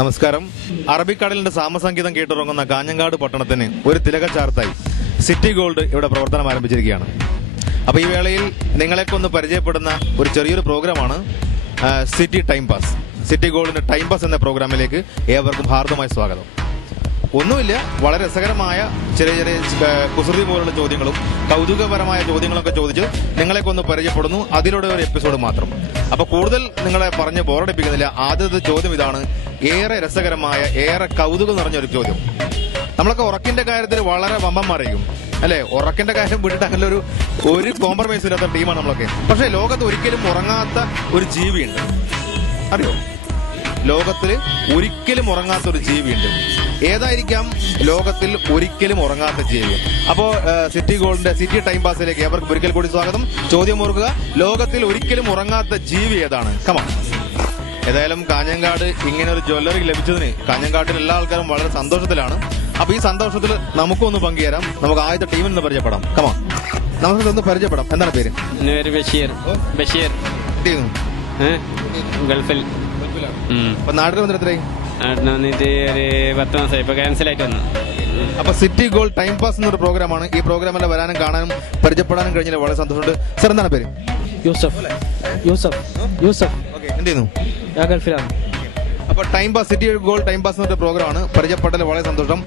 നമസ്കാരം. അറബിക്കടലിന്റെ സാമസംഗീതം കേട്ടുറങ്ങുന്ന കാഞ്ഞങ്ങാട് പട്ടണത്തിന് ഒരു തിലകച്ചാർത്തായി സിറ്റി ഗോൾഡ് ഇവിടെ പ്രവർത്തനം ആരംഭിച്ചിരിക്കുകയാണ്. അപ്പൊ ഈ വേളയിൽ നിങ്ങളെക്കൊന്ന് പരിചയപ്പെടുന്ന ഒരു ചെറിയൊരു പ്രോഗ്രാമാണ് സിറ്റി ടൈം പാസ്. സിറ്റി ഗോൾഡിന്റെ ടൈം പാസ് എന്ന പ്രോഗ്രാമിലേക്ക് ഏവർക്കും ഹാർദമായ സ്വാഗതം. ഒന്നുമില്ല, വളരെ രസകരമായ ചെറിയ ചെറിയ കുസൃതി പോലുള്ള ചോദ്യങ്ങളും കൗതുകപരമായ ചോദ്യങ്ങളൊക്കെ ചോദിച്ച് നിങ്ങളെക്കൊന്ന് പരിചയപ്പെടുന്നു. അതിലൂടെ ഒരു എപ്പിസോഡ് മാത്രം. അപ്പൊ കൂടുതൽ നിങ്ങളെ പറഞ്ഞ് ബോറടിപ്പിക്കുന്നില്ല. ആദ്യത്തെ ചോദ്യം ഇതാണ്. ഏറെ രസകരമായ, ഏറെ കൗതുകം നിറഞ്ഞൊരു ചോദ്യം. നമ്മളൊക്കെ ഉറക്കിന്റെ കാര്യത്തിൽ വളരെ വമ്പന്മാരായിരിക്കും അല്ലെ? ഉറക്കിന്റെ കാര്യം വിട്ടിട്ട് അങ്ങനെ ഒരു കോംപ്രമൈസ് ഇല്ലാത്ത ടീമാണ് നമ്മളൊക്കെ. പക്ഷെ ലോകത്ത് ഒരിക്കലും ഉറങ്ങാത്ത ഒരു ജീവിയുണ്ട്. അറിയോ? ലോകത്തിൽ ഒരിക്കലും ഉറങ്ങാത്ത ഒരു ജീവിയുണ്ട്. ഏതായിരിക്കാം ലോകത്തിൽ ഒരിക്കലും ഉറങ്ങാത്ത ജീവി? അപ്പോ സിറ്റി ഗോൾഡിന്റെ സിറ്റി ടൈം പാസിലേക്ക് ഏവർക്കും ഒരിക്കൽ കൂടി സ്വാഗതം. ചോദ്യം ഓർക്കുക, ലോകത്തിൽ ഒരിക്കലും ഉറങ്ങാത്ത ജീവി ഏതാണ്? കമാ. ഏതായാലും കാഞ്ഞങ്ങാട് ഇങ്ങനെ ഒരു ജ്വല്ലറി ലഭിച്ചതിന് കാഞ്ഞങ്ങാട്ടിൽ എല്ലാ ആൾക്കാരും വളരെ സന്തോഷത്തിലാണ്. അപ്പൊ ഈ സന്തോഷത്തിൽ നമുക്കൊന്ന് പങ്കുചേരാം. നമുക്ക് ആദ്യത്തെ ടീമിൽ നിന്ന് പരിചയപ്പെടാം. കമാ, നമുക്കൊന്ന് പരിചയപ്പെടാം. എന്താണ് പേര്? ബഷീർ. ബഷീർ ഗൾഫിൽ. അപ്പൊ നാട്ടിൽ വന്നിട്ട് എത്രയായി? വന്നിട്ട് ഒരു 10 മാസമായി. ഇപ്പൊ ക്യാൻസലായിട്ട് വന്നു. അപ്പൊ സിറ്റി ഗോൾഡ് ടൈം പാസ് എന്നൊരു പ്രോഗ്രാമാണ്. ഈ പ്രോഗ്രാമിൽ വരാനും കാണാനും പരിചയപ്പെടാനും കഴിഞ്ഞാൽ വളരെ സന്തോഷമുണ്ട്. സർ, എന്താണ് പേര്? യൂസഫ്. എന്ത് ചെയ്യുന്നു? ഞാൻ ഗൾഫിലാണ്. അപ്പൊ time Pass, city gold time pass എന്നൊരു പ്രോഗ്രാമാണ്. പരിചയപ്പെട്ടതിൽ വളരെ സന്തോഷം.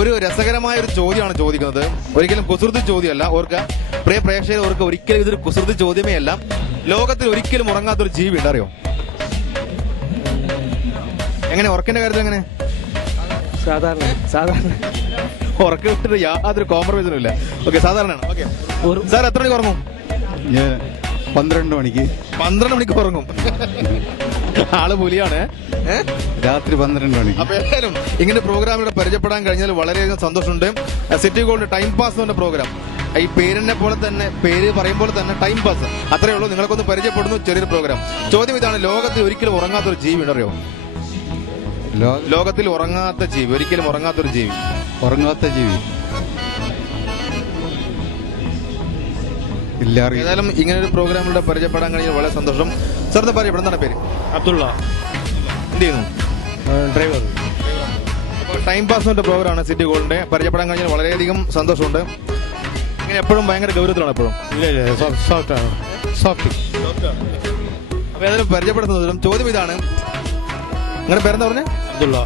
ഒരു രസകരമായ ഒരു ചോദ്യമാണ് ചോദിക്കുന്നത്. ഒരിക്കലും കുസൃതി ചോദ്യമല്ല. ഓർക്കുക, പ്രിയ പ്രേക്ഷകർ ഓർക്കുക, ഒരിക്കലും ഇതൊരു കുസൃതി ചോദ്യമേ അല്ല. ലോകത്തിൽ ഒരിക്കലും ഉറങ്ങാത്തൊരു ജീവി ഉണ്ട്. അറിയോ? എങ്ങനെ ഉറക്കിന്റെ കാര്യത്തിൽ എങ്ങനെ? സാധാരണ ഉറക്കം വിട്ടിട്ട് യാതൊരു കോംപ്രമൈസിനും ഇല്ല. ഓക്കെ, സാധാരണയാണ്. ഓക്കെ സാർ, എത്ര മണിക്ക് ഉറങ്ങും? 12 മണിക്ക്. 12 മണിക്ക് ഉറങ്ങും. ആള് പുലിയാണ്. രാത്രി 12 മണിക്ക്. അപ്പൊ എല്ലാവരും ഇങ്ങനെ പ്രോഗ്രാമിലൂടെ പരിചയപ്പെടാൻ കഴിഞ്ഞാൽ വളരെയധികം സന്തോഷമുണ്ട്. സിറ്റി ഗോൾഡ് ടൈം പാസ് എന്ന പ്രോഗ്രാം, ഈ പേരിനെ പോലെ തന്നെ, പേര് പറയുമ്പോൾ തന്നെ ടൈം പാസ്, അത്രേ ഉള്ളൂ. നിങ്ങൾക്കൊന്ന് പരിചയപ്പെടുന്നു, ചെറിയൊരു പ്രോഗ്രാം. ചോദ്യം ഇതാണ്. ലോകത്തിൽ ഒരിക്കലും ഉറങ്ങാത്തൊരു ജീവി ഉണ്ടറിയോ? ലോകത്തിൽ ഉറങ്ങാത്ത ജീവി, ഒരിക്കലും ഉറങ്ങാത്തൊരു ജീവി. ഉറങ്ങാത്ത ജീവി ഇല്ല. ഏതായാലും ഇങ്ങനെ ഒരു പ്രോഗ്രാമിലൂടെ പരിചയപ്പെടാൻ കഴിഞ്ഞാൽ വളരെ സന്തോഷം. സാറിന്റെ പരിചയപ്പെടുന്ന പേര്? അബ്ദുള്ള. എന്ത് ചെയ്യുന്നു? ഡ്രൈവർ. ടൈം പാസ് എന്ന പ്രോഗ്രാമാണ് സിറ്റി ഗോൾഡിന്റെ. പരിചയപ്പെടാൻ കഴിഞ്ഞാൽ വളരെയധികം സന്തോഷമുണ്ട്. ഇങ്ങനെ എപ്പോഴും ഭയങ്കര ഗൗരവത്തിലാണ് എപ്പോഴും. സോഫ്റ്റ്. അപ്പൊ ഏതായാലും പരിചയപ്പെടുത്തുന്നതിലും ചോദ്യം ഇതാണ്. നിങ്ങളുടെ പേരെന്താ പറഞ്ഞ? അബ്ദുള്ള.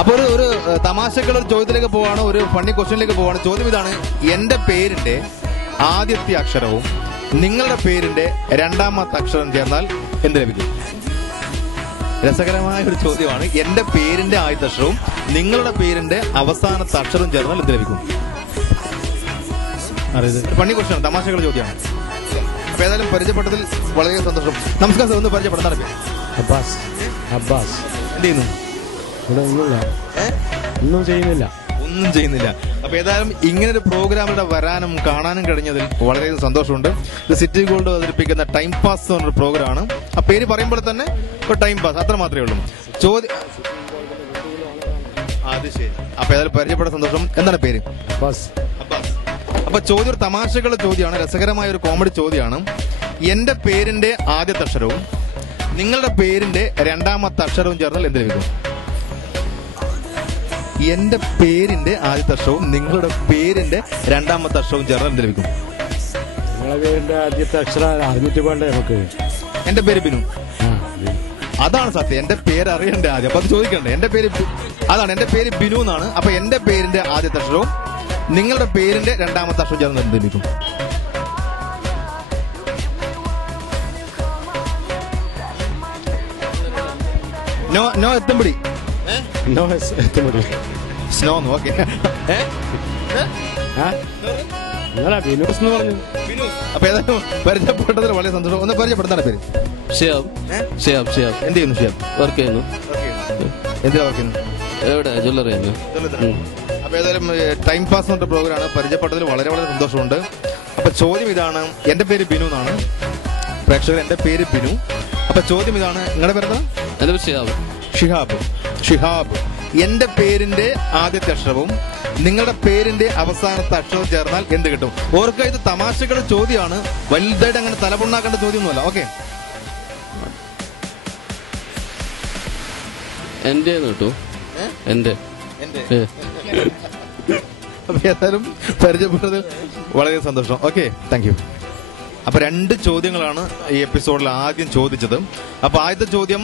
അപ്പൊ ഒരു തമാശക്കുള്ള ഒരു ചോദ്യത്തിലേക്ക് പോവാണ്, ഒരു ഫണ്ണി ക്വസ്റ്റ്യനിലേക്ക് പോവാണ്. ചോദ്യം ഇതാണ്. എന്റെ പേരിന്റെ ആദ്യത്തെ അക്ഷരവും നിങ്ങളുടെ പേരിന്റെ രണ്ടാമത്തെ അക്ഷരം ചേർന്നാൽ എന്ത് ലഭിക്കും? രസകരമായ ഒരു ചോദ്യമാണ്. എന്റെ പേരിന്റെ ആദ്യത്തെ അക്ഷരവും നിങ്ങളുടെ പേരിന്റെ അവസാനത്തെ അക്ഷരം ചേർന്നാൽ എന്ത് ലഭിക്കും? ഫണ്ണി ക്വസ്റ്റ്യൻ, തമാശകളുടെ ചോദ്യമാണ്. അപ്പൊ ഏതായാലും പരിചയപ്പെട്ടതിൽ വളരെ സന്തോഷം. നമസ്കാരം സാർ, ഒന്ന് പരിചയപ്പെടുന്ന പേര്? അബ്ബാസ്. എന്ത് ചെയ്യുന്നു? ഒന്നും ചെയ്യുന്നില്ല. അപ്പൊ ഏതായാലും ഇങ്ങനൊരു പ്രോഗ്രാമിലൂടെ വരാനും കാണാനും കഴിഞ്ഞതിൽ വളരെയധികം സന്തോഷമുണ്ട്. ഇത് സിറ്റി ഗോൾഡ് അവതരിപ്പിക്കുന്ന ടൈം പാസ് എന്നൊരു പ്രോഗ്രാമാണ്. ആ പേര് പറയുമ്പോൾ തന്നെ ഇപ്പൊ ടൈം പാസ്, അത്ര മാത്രമേ ഉള്ളൂ. ചോദ്യം അത് ശരി. അപ്പൊ ഏതായാലും പരിചയപ്പെട്ട സന്തോഷം. എന്താണ് പേര്? അബ്ബാസ്. അപ്പൊ ചോദ്യം ഒരു തമാശകളുടെ ചോദ്യമാണ്, രസകരമായ ഒരു കോമഡി ചോദ്യമാണ്. എന്റെ പേരിന്റെ ആദ്യത്തെ അക്ഷരവും നിങ്ങളുടെ പേരിന്റെ രണ്ടാമത്തെ അക്ഷരവും ചേർന്നാൽ എന്ത് ലഭിക്കും? എന്റെ പേരിന്റെ ആദ്യത്തെ അക്ഷരവും നിങ്ങളുടെ പേരിന്റെ രണ്ടാമത്തെ അക്ഷരവും ചേർന്നാൽ എന്ത് ലഭിക്കും? നിങ്ങളുടെ പേരിന്റെ ആദ്യത്തെ അക്ഷരം അറിഞ്ഞിട്ട് വേണ്ടേ നമുക്ക്? എന്റെ പേര് ബിനു. അതാണ് സത്യം. എന്റെ പേര് അറിയണ്ടേ ആദ്യം. അപ്പൊ അത് ചോദിക്കണ്ടേ? എന്റെ പേര് അതാണ്, എന്റെ പേര് ബിനു എന്നാണ്. അപ്പൊ എന്റെ പേരിന്റെ ആദ്യത്തെ അക്ഷരവും നിങ്ങളുടെ പേരിന്റെ രണ്ടാമത്തെ അക്ഷരം ചേർന്നാൽ എന്ത് ലഭിക്കും? നോ എത്തുമ്പടി. സ്നോ. ഓക്കെ. ബിനോസ് എന്ന് പറഞ്ഞു. അപ്പൊ ഏതായാലും പരിചയപ്പെട്ടതിൽ വളരെ സന്തോഷം. ഒന്ന് പരിചയപ്പെടുത്താണ് പേര്? ഷിയാബ്. എന്ത് ചെയ്യുന്നു ഷിയാബ്? വർക്ക് ചെയ്യുന്നു. എന്തിനാ വർക്ക് ചെയ്യുന്നു? എവിടെ? ജ്വല്ലറി തന്നെ. അപ്പൊ ഏതായാലും ടൈം പാസ് എന്ന പ്രോഗ്രാമാണ്. പരിചയപ്പെട്ടതിൽ വളരെ വളരെ സന്തോഷമുണ്ട്. അപ്പൊ ചോദ്യം ഇതാണ്. എന്റെ പേര് ബിനു എന്നാണ്. പ്രേക്ഷകർ, എന്റെ പേര് ബിനു. അപ്പൊ ചോദ്യം ഇതാണ്. നിങ്ങളുടെ പേരെന്താ? എന്റെ പേര് ഷിഹാബ്. ഷിഹാബ്. എന്റെ പേരിന്റെ ആദ്യത്തെ അക്ഷരവും നിങ്ങളുടെ പേരിന്റെ അവസാനത്തെ അക്ഷരവും ചേർന്നാൽ എന്ത് കിട്ടും? ഓർക്കുക, ഇത് തമാശകളുടെ ചോദ്യമാണ്. വലുതായിട്ട് അങ്ങനെ തലപുണ്ണാക്കേണ്ട ചോദ്യമൊന്നുമല്ല. ഓക്കെ, എന്റെ കേട്ടു എന്റെ അപ്പൊ ഏതായാലും പരിചയപ്പെട്ടത് വളരെ സന്തോഷം. Okay, thank you. അപ്പൊ 2 ചോദ്യങ്ങളാണ് ഈ എപ്പിസോഡിൽ ആദ്യം ചോദിച്ചത്. അപ്പൊ ആദ്യത്തെ ചോദ്യം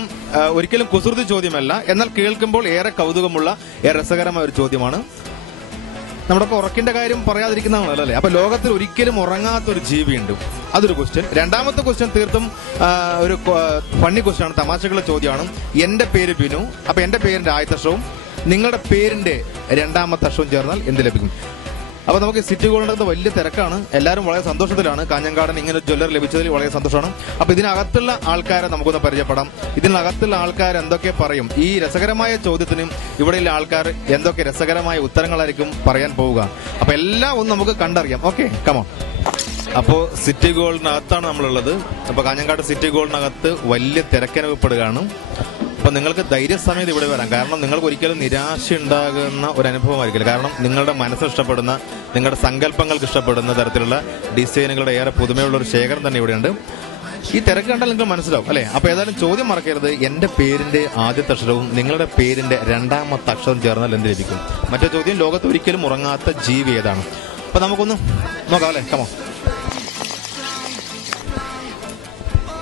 ഒരിക്കലും കുസൃതി ചോദ്യമല്ല, എന്നാൽ കേൾക്കുമ്പോൾ ഏറെ കൗതുകമുള്ള ഏറെ രസകരമായ ഒരു ചോദ്യമാണ്. നമ്മുടെ ഉറക്കിന്റെ കാര്യം പറയാതിരിക്കുന്നതാണല്ലോ അല്ലേ. അപ്പൊ ലോകത്തിൽ ഒരിക്കലും ഉറങ്ങാത്തൊരു ജീവിയുണ്ട്, അതൊരു ക്വസ്റ്റ്യൻ. രണ്ടാമത്തെ ക്വസ്റ്റ്യൻ തീർത്തും ഒരു ഫണ്ണി ക്വസ്റ്റ്യൻ ആണ്, തമാശകളുടെ ചോദ്യമാണ്. എന്റെ പേര് ബിനു. അപ്പൊ എന്റെ പേരിന്റെ ആദ്യത്തെ അക്ഷരവും നിങ്ങളുടെ പേരിന്റെ രണ്ടാമത്തെ അക്ഷരവും ചേർന്നാൽ എന്ത് ലഭിക്കും? അപ്പൊ നമുക്ക് സിറ്റി ഗോൾഡിന്റെ വലിയ തിരക്കാണ്, എല്ലാവരും വളരെ സന്തോഷത്തിലാണ്. കാഞ്ഞങ്കാടൻ ഇങ്ങനെ ഒരു ജ്വല്ലർ ലഭിച്ചതിൽ വളരെ സന്തോഷമാണ്. അപ്പൊ ഇതിനകത്തുള്ള ആൾക്കാരെ നമുക്കൊന്ന് പരിചയപ്പെടാം. ഇതിനകത്തുള്ള ആൾക്കാർ എന്തൊക്കെ പറയും, ഈ രസകരമായ ചോദ്യത്തിനും ഇവിടെയുള്ള ആൾക്കാർ എന്തൊക്കെ രസകരമായ ഉത്തരങ്ങളായിരിക്കും പറയാൻ പോവുക. അപ്പൊ എല്ലാം ഒന്ന് നമുക്ക് കണ്ടറിയാം. Okay, come on. അപ്പോ സിറ്റി ഗോൾഡിനകത്താണ് നമ്മളുള്ളത്. അപ്പൊ കാഞ്ഞങ്കാട് സിറ്റി ഗോൾഡിനകത്ത് വലിയ തിരക്കനുഭവപ്പെടുകയാണ്. അപ്പൊ നിങ്ങൾക്ക് ധൈര്യസമയത്ത് ഇവിടെ വരാം, കാരണം നിങ്ങൾക്ക് ഒരിക്കലും നിരാശ ഉണ്ടാകുന്ന ഒരു അനുഭവമായിരിക്കില്ല. കാരണം നിങ്ങളുടെ മനസ്സ് ഇഷ്ടപ്പെടുന്ന, നിങ്ങളുടെ സങ്കല്പങ്ങൾക്ക് ഇഷ്ടപ്പെടുന്ന തരത്തിലുള്ള ഡിസൈനുകളുടെ ഏറെ പുതുമയുള്ള ഒരു ശേഖരം തന്നെ ഇവിടെയുണ്ട്. ഈ തിരക്ക് കണ്ടാൽ നിങ്ങൾക്ക് മനസ്സിലാവും അല്ലെ. അപ്പൊ ഏതായാലും ചോദ്യം മറക്കരുത്, എന്റെ പേരിന്റെ ആദ്യത്തെ അക്ഷരവും നിങ്ങളുടെ പേരിന്റെ രണ്ടാമത്തെ അക്ഷരവും ചേർന്നാൽ എന്ത് ലഭിക്കും? മറ്റേ ചോദ്യം, ലോകത്ത് ഒരിക്കലും ഉറങ്ങാത്ത ജീവി ഏതാണ്? അപ്പൊ നമുക്കൊന്ന് നോക്കാം അല്ലെ. കമോ,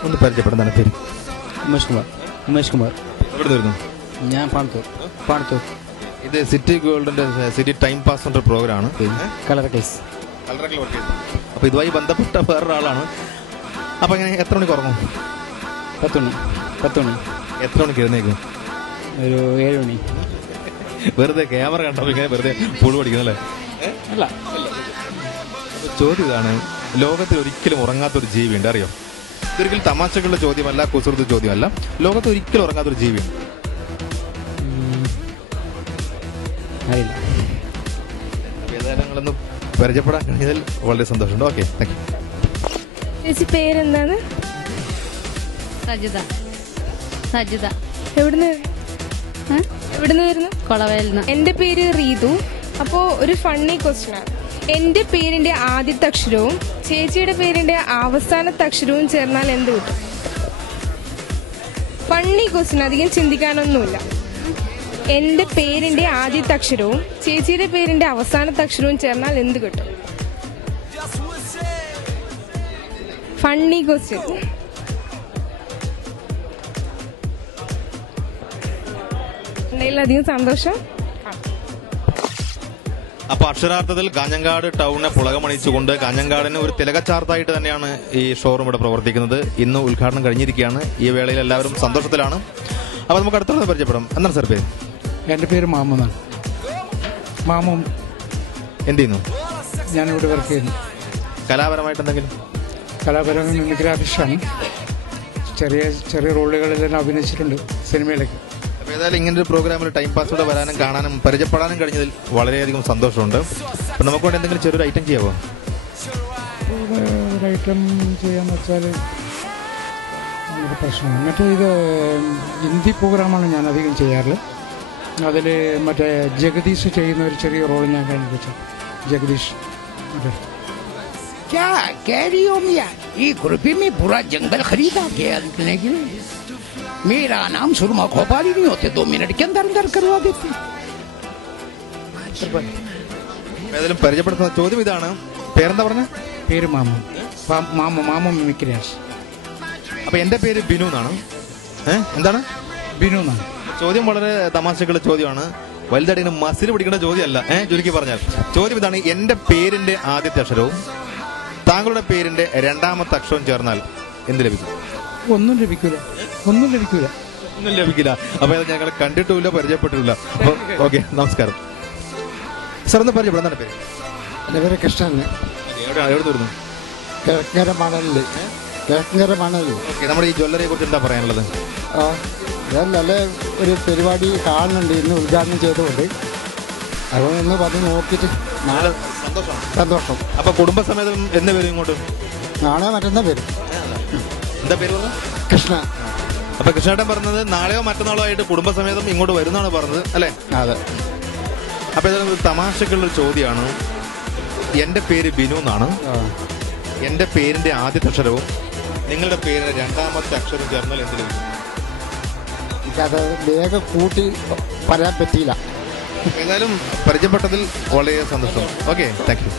ഒന്ന് പരിചയപ്പെടുന്നതാണ് പേര്. ഉമേഷ് കുമാർ. എവിടെ വരുന്നു? ഞാൻ പാണത്തൂർ. ഇത് സിറ്റി ഗോൾഡിന്റെ സിറ്റി ടൈം പാസ് എன்ற പ്രോഗ്രാമാണ്. Colour case. അപ്പൊ ഇതുമായി ബന്ധപ്പെട്ട വേറൊരാളാണ്. അപ്പൊ എങ്ങനെ, എത്ര മണിക്ക് ഉറങ്ങും? 10 മണി. എത്ര മണിക്ക് എഴുന്നേക്കും? ഒരു 7 മണി. വെറുതെ ക്യാമറ കണ്ടപ്പോ ഇങ്ങനെ വെറുതെ പുഴു പഠിക്കുന്നല്ലേ? അല്ല, ചോദ്യം ഇതാണ്, ലോകത്തിൽ ഒരിക്കലും ഉറങ്ങാത്തൊരു ജീവിയുണ്ട്, അറിയോ? ഇതൊരിക്കലും തമാശകളുടെ ചോദ്യമല്ല, കുസൃതി ചോദ്യമല്ല. ലോകത്ത് ഒരിക്കലും ഉറങ്ങാത്തൊരു ജീവിയുണ്ട്. അറിയില്ല. ഏതായാലും നിങ്ങളൊന്ന് പരിചയപ്പെടാൻ കഴിഞ്ഞതിൽ വളരെ സന്തോഷമുണ്ട്. Okay, thank you. ചേച്ചി പേരെന്താണ്? സജിത. എവിടുന്ന് വരുന്നു? കൊളവയിൽ. എന്റെ പേര് റീതു. അപ്പോ ഒരു ഫണ്ണി ക്വസ്റ്റ്യൻ ആണ്. എന്റെ പേരിന്റെ ആദ്യത്തെ അക്ഷരവും ചേച്ചിയുടെ പേരിന്റെ അവസാനത്തെ അക്ഷരവും ചേർന്നാൽ എന്ത് കിട്ടും? ഫണ്ണി ക്വസ്റ്റ്യൻ, അധികം ചിന്തിക്കാനൊന്നുമില്ല. എന്റെ പേരിന്റെ ആദ്യത്തെ അക്ഷരവും ചേച്ചിയുടെ പേരിന്റെ അവസാനത്തെ അക്ഷരവും ചേർന്നാൽ എന്ത് കിട്ടും? Funny question. അധികം സന്തോഷം. അപ്പൊ അക്ഷരാർത്ഥത്തിൽ കാഞ്ഞങ്കാട് ടൗണിനെ പുളകമണിച്ചുകൊണ്ട് കാഞ്ഞങ്കാടിന് ഒരു തിലകച്ചാർത്തായിട്ട് തന്നെയാണ് ഈ ഷോറൂം ഇവിടെ പ്രവർത്തിക്കുന്നത്. ഇന്ന് ഉദ്ഘാടനം കഴിഞ്ഞിരിക്കുകയാണ്. ഈ വേളയിൽ എല്ലാവരും സന്തോഷത്തിലാണ്. അപ്പൊ നമുക്ക് അടുത്തുള്ളത് പരിചയപ്പെടാം. എന്താണ് സാർ പേര്? എൻ്റെ പേര് മാമുന്നാണ്. മാമും. എന്ത് ചെയ്യുന്നു? ഞാനിവിടെ വർക്ക് ചെയ്യുന്നു. കലാപരമായിട്ട് എന്തെങ്കിലും? കലാപരമായ മിമിക്രാഫിഷാണ്. ചെറിയ റോളുകളിലെല്ലാം അഭിനയിച്ചിട്ടുണ്ട് സിനിമയിലേക്ക്. അപ്പൊ ഏതായാലും ഇങ്ങനൊരു പ്രോഗ്രാമിൽ ടൈം പാസോടെ വരാനും കാണാനും പരിചയപ്പെടാനും കഴിഞ്ഞതിൽ വളരെയധികം സന്തോഷമുണ്ട്. അപ്പൊ നമുക്ക് വേണ്ടി എന്തെങ്കിലും ചെറിയൊരു ഐറ്റം ചെയ്യാവോ? ഒരു ഐറ്റം ചെയ്യാന്ന് വെച്ചാൽ പ്രശ്നമാണ്. മറ്റേ ഇത് ഹിന്ദി പ്രോഗ്രാമാണ് ഞാൻ അധികം ചെയ്യാറുള്ളത്. അതിൽ മറ്റേ ജഗദീഷ് ചെയ്യുന്ന ഒരു ചെറിയ റോൾ ഞാൻ കഴിഞ്ഞു വെച്ചു. ജഗദീഷ്. അതെ. क्या कह रही हो मियाँ? ये रुपये में पूरा जंगल खरीदा गया के लिए। मेरा नाम सुरमा खोपाली नहीं होते, 2 मिनट के अंदर अंदर करवा देते. ഏതായാലും പരിചയപ്പെടുത്തുന്ന ചോദ്യം ഇതാണ്, പേരെന്താ പറഞ്ഞ? പേര് മാമു മിമിക്രാഷ്. അപ്പൊ എന്റെ പേര് ബിനു എന്നാണ്. എന്താണ്? ബിനു എന്നാണ്. ചോദ്യം വളരെ തമാശക്കുള്ള ചോദ്യമാണ്, വലുതായിട്ട് മസിൽ പിടിക്കേണ്ട ചോദ്യമല്ല. ചുരുക്കി പറഞ്ഞാൽ ചോദ്യം ഇതാണ്, എന്റെ പേരിന്റെ ആദ്യത്തെ അക്ഷരവും താങ്കളുടെ പേരിന്റെ രണ്ടാമത്തെ അക്ഷരവും ചേർന്നാൽ എന്ത് ലഭിക്കും? ഒന്നും ലഭിക്കില്ല. ഒന്നും ലഭിക്കില്ല. അപ്പൊ അത് ഞങ്ങൾ കണ്ടിട്ടുമില്ല, പരിചയപ്പെട്ടിട്ടില്ല. അപ്പൊ ഓക്കെ, നമസ്കാരം സാർ. ഒന്ന് പരിചയപ്പെടാം. എന്താണ് പേര്? എൻ്റെ പേര് കൃഷ്ണൻ. എവിടെ വരുന്നു? കിഴക്കര മണലിൽ. നമ്മുടെ ഈ ജ്വല്ലറിയെ കുറിച്ച് എന്താ പറയാനുള്ളത്? ഞാൻ നല്ല ഒരു പരിപാടി കാണുന്നുണ്ട്, ഇന്ന് ഉദ്ഘാടനം ചെയ്തുകൊണ്ട്. അതൊന്ന് പറഞ്ഞ് നോക്കിയിട്ട് നാളെ സന്തോഷം. അപ്പൊ കുടുംബസമേതം എന്ന് വരും ഇങ്ങോട്ട്? നാളെ മറ്റന്നാ വരും. എന്താ പേര് പറഞ്ഞത്? കൃഷ്ണ. അപ്പൊ കൃഷ്ണേട്ടൻ പറഞ്ഞത് നാളെയോ മറ്റന്നാളോ ആയിട്ട് കുടുംബസമേതം ഇങ്ങോട്ട് വരുന്നാണ് പറഞ്ഞത് അല്ലേ? അതെ. അപ്പൊ ഇതൊരു തമാശക്കുള്ളൊരു ചോദ്യമാണ്. എന്റെ പേര് ബിനു എന്നാണ്. എന്റെ പേരിന്റെ ആദ്യത്തെ അക്ഷരവും നിങ്ങളുടെ പേരിന്റെ രണ്ടാമത്തെ അക്ഷരവും ചേർന്നാൽ എന്ത് ലഭിക്കും? എനിക്കത് വേഗം കൂട്ടി പറയാൻ പറ്റിയില്ല. ഏതായാലും പരിചയപ്പെട്ടതിൽ വളരെ സന്തോഷം. Okay, thank you.